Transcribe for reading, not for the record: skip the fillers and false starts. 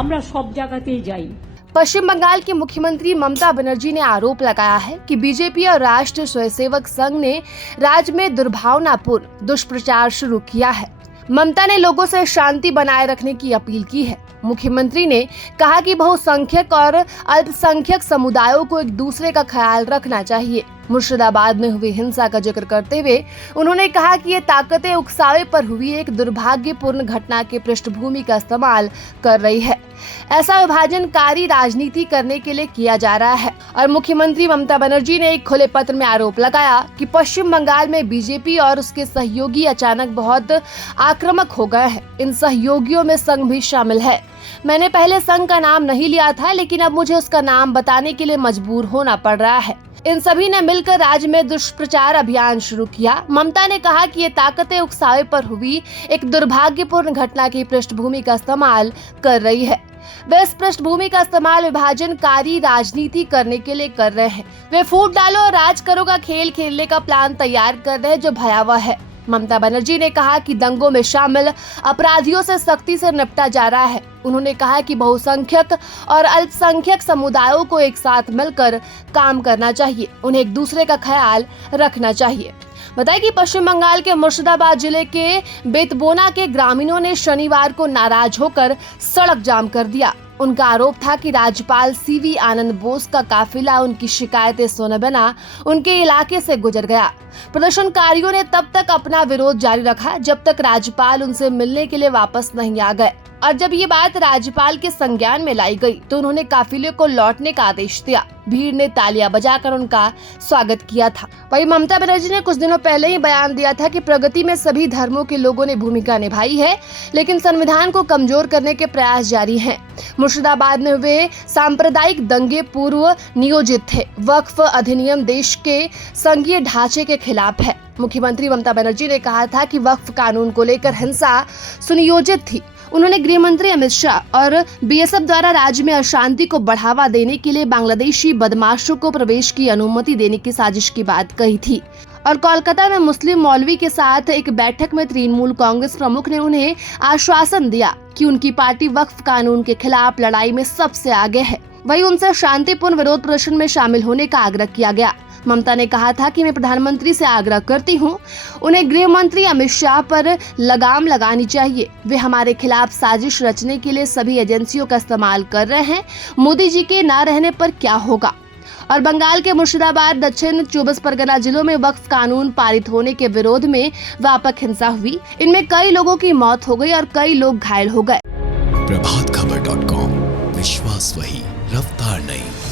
আমরা সব জায়গাতেই যাই। पश्चिम बंगाल की मुख्यमंत्री ममता बनर्जी ने आरोप लगाया है कि बीजेपी और राष्ट्रीय स्वयंसेवक संघ ने राज्य में दुर्भावनापूर्ण दुष्प्रचार शुरू किया है। ममता ने लोगों से शांति बनाए रखने की अपील की है। मुख्यमंत्री ने कहा कि बहुसंख्यक और अल्पसंख्यक समुदायों को एक दूसरे का ख्याल रखना चाहिए। मुर्शिदाबाद में हुई हिंसा का जिक्र करते हुए उन्होंने कहा कि ये ताकतें उकसावे पर हुई एक दुर्भाग्यपूर्ण घटना के पृष्ठभूमि का इस्तेमाल कर रही है। ऐसा विभाजनकारी राजनीति करने के लिए किया जा रहा है। और मुख्यमंत्री ममता बनर्जी ने एक खुले पत्र में आरोप लगाया कि पश्चिम बंगाल में बीजेपी और उसके सहयोगी अचानक बहुत आक्रामक हो गए हैं। इन सहयोगियों में संघ भी शामिल है। मैंने पहले संघ का नाम नहीं लिया था, लेकिन अब मुझे उसका नाम बताने के लिए मजबूर होना पड़ रहा है। इन सभी ने मिलकर राज्य में दुष्प्रचार अभियान शुरू किया। ममता ने कहा कि ये ताकतें उकसावे पर हुई एक दुर्भाग्यपूर्ण घटना की पृष्ठभूमि का इस्तेमाल कर रही है। वे इस पृष्ठभूमि का इस्तेमाल विभाजनकारी राजनीति करने के लिए कर रहे हैं। वे फूट डालो और राज करो का खेल खेलने का प्लान तैयार कर रहे हैं, जो भयावह है। ममता बनर्जी ने कहा कि दंगों में शामिल अपराधियों से सख्ती से निपटा जा रहा है। उन्होंने कहा कि बहुसंख्यक और अल्पसंख्यक समुदायों को एक साथ मिलकर काम करना चाहिए, उन्हें एक दूसरे का ख्याल रखना चाहिए। बताया कि पश्चिम बंगाल के मुर्शिदाबाद जिले के बेतबोना के ग्रामीणों ने शनिवार को नाराज होकर सड़क जाम कर दिया। उनका आरोप था कि राज्यपाल सीवी आनंद बोस का काफिला उनकी शिकायतें सुने बिना उनके इलाके से गुजर गया। प्रदर्शनकारियों ने तब तक अपना विरोध जारी रखा जब तक राज्यपाल उनसे मिलने के लिए वापस नहीं आ गए। और जब ये बात राज्यपाल के संज्ञान में लाई गई तो उन्होंने काफिले को लौटने का आदेश दिया। भीड़ ने तालियां बजाकर उनका स्वागत किया था। वहीं ममता बनर्जी ने कुछ दिनों पहले ही बयान दिया था कि प्रगति में सभी धर्मों के लोगों ने भूमिका निभाई है, लेकिन संविधान को कमजोर करने के प्रयास जारी हैं। मुर्शिदाबाद में हुए सांप्रदायिक दंगे पूर्व नियोजित थे। वक्फ अधिनियम देश के संघीय ढांचे के खिलाफ है। मुख्यमंत्री ममता बनर्जी ने कहा था कि वक्फ कानून को लेकर हिंसा सुनियोजित थी। उन्होंने गृह मंत्री अमित शाह और बीएसएफ द्वारा राज्य में अशांति को बढ़ावा देने के लिए बांग्लादेशी बदमाशों को प्रवेश की अनुमति देने की साजिश की बात कही थी। और कोलकाता में मुस्लिम मौलवी के साथ एक बैठक में तृणमूल कांग्रेस प्रमुख ने उन्हें आश्वासन दिया कि उनकी पार्टी वक्फ कानून के खिलाफ लड़ाई में सबसे आगे है। वहीं उनसे शांतिपूर्ण विरोध प्रदर्शन में शामिल होने का आग्रह किया गया। ममता ने कहा था कि मैं प्रधानमंत्री से आग्रह करती हूं, उन्हें गृह मंत्री अमित शाह पर लगाम लगानी चाहिए। वे हमारे खिलाफ साजिश रचने के लिए सभी एजेंसियों का इस्तेमाल कर रहे हैं। मोदी जी के न रहने पर क्या होगा। और बंगाल के मुर्शिदाबाद, दक्षिण 24 परगना जिलों में वक्फ कानून पारित होने के विरोध में व्यापक हिंसा हुई। इनमें कई लोगों की मौत हो गई और कई लोग घायल हो गए। प्रभातखबर.com, विश्वास वही, रफ्तार नहीं।